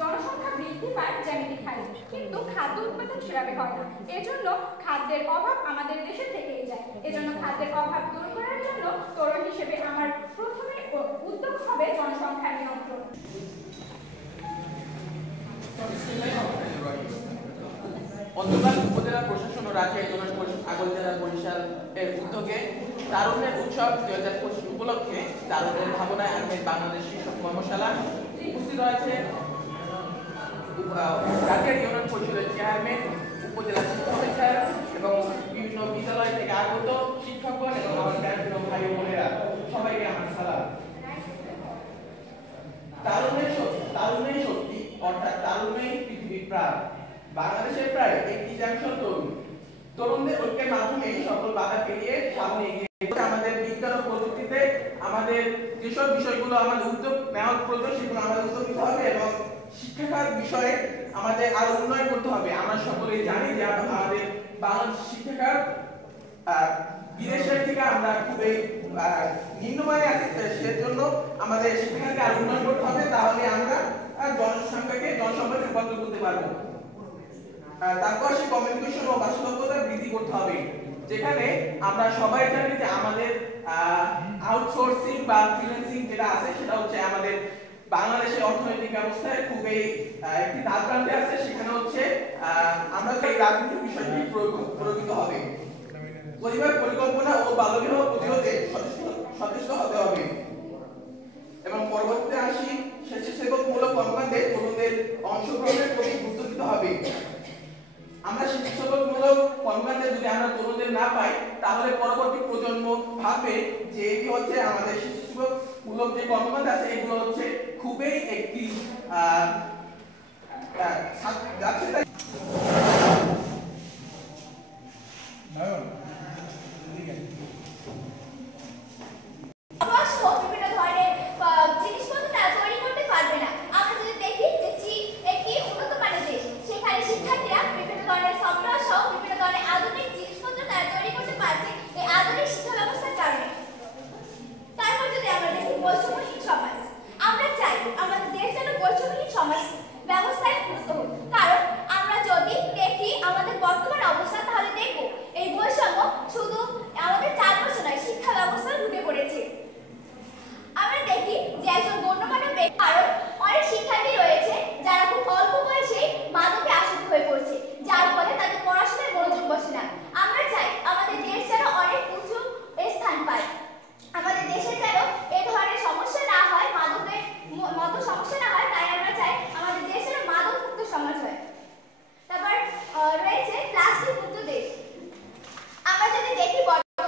জনসংখ্যা বৃদ্ধি পায় জ্যামিতিক হারে, কিন্তু খাদ্য উৎপাদন সেভাবে হয় না। এজন্য খাদ্যের অভাব আমাদের দেশে থেকেই যায়। এজন্য খাদ্যের অভাব দূর করার জন্য তরুণ হিসেবে আমার প্রথমে উদ্যোগ হবে জনসংখ্যা নিয়ন্ত্রণ। অন্তর্বাদ উপজেলা প্রশাসন ও রাজশাহী জেলা পরিষদ আগল জেলা বরিশাল এর উদ্যোগে তারুণ্যের উৎসব 2025 উপলক্ষে তারুণ্যের ভাবনায় আহমেদ বাংলাদেশ শীর্ষক কর্মশালা উপস্থিত রয়েছে রাজশাহী ইউনিয়ন পরিষদের চেয়ারম্যান, উপজেলা শিক্ষা অফিসার এবং বিভিন্ন বিদ্যালয় থেকে আগত শিক্ষকগণ এবং আমার প্রিয় ভাই বোনেরা, সবাইকে আমার সালাম। তারুণ্যের শক্তি অর্থাৎ তারুণ্যই পৃথিবীর প্রাণ। বাংলাদেশের প্রায় 1 তরুণদের ঐক্যের মাধ্যমে সকল বাধা পেরিয়ে সামনে এগিয়ে আমাদের বিজ্ঞান ও প্রযুক্তিতে আমাদের যেসব বিষয়গুলো আমাদের উদ্যোগ নেওয়া প্রয়োজন সেগুলো আমাদের উদ্যোগ নিতে হবে এবং শিক্ষার বিষয়ে আমাদের আরো উন্নয়ন করতে হবে। আমরা সকলেই জানি যে আমাদের বাংলাদেশ শিক্ষার বিদেশের থেকে আমরা খুবই নিম্নমানে আছি, সেজন্য আমাদের শিক্ষাকে আরো উন্নয়ন করতে হবে, তাহলে আমরা জনসংখ্যাকে রূপান্তর করতে পারবো। তারপর সেই কমিউনিকেশন ও বাস্তবতা বৃদ্ধি করতে হবে, যেখানে আমরা সবাই জানি যে আমাদের আউটসোর্সিং বা ফ্রিল্যান্সিং যেটা আছে সেটা হচ্ছে আমাদের বাংলাদেশের অর্থনৈতিক ব্যবস্থায় খুবই একটি ধাপে আছে। সেখানে হচ্ছে আমরা এই রাজনৈতিক বিষয়টি প্রয়োগিত হবে। পরিবার পরিকল্পনা ও বাল্যবিবাহ প্রতিরোধে সচেষ্ট হতে হবে এবং পরবর্তীতে আসি স্বেচ্ছাসেবকমূলক কর্মকাণ্ডে তরুণদের অংশগ্রহণের প্রতি গুরুত্ব দিতে হবে। আমরা স্বেচ্ছাসেবকমূলক কর্মকাণ্ডে যদি আমরা তরুণদের না পাই, তাহলে পরবর্তী প্রজন্ম ভাববে যে এটি হচ্ছে আমাদের স্বেচ্ছাসেবকমূলক যে কর্মকাণ্ড আছে এগুলো হচ্ছে খুবই একটি যাচ্ছে তাই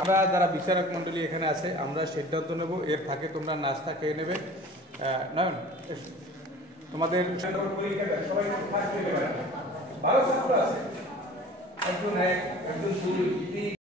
আমরা যারা বিচারক মন্ডলী এখানে আছে আমরা সিদ্ধান্ত নেব, এর ফাঁকে তোমরা নাস্তা খেয়ে নেবে। নয়ন, তোমাদের ভালো ছাত্র আছে, একজন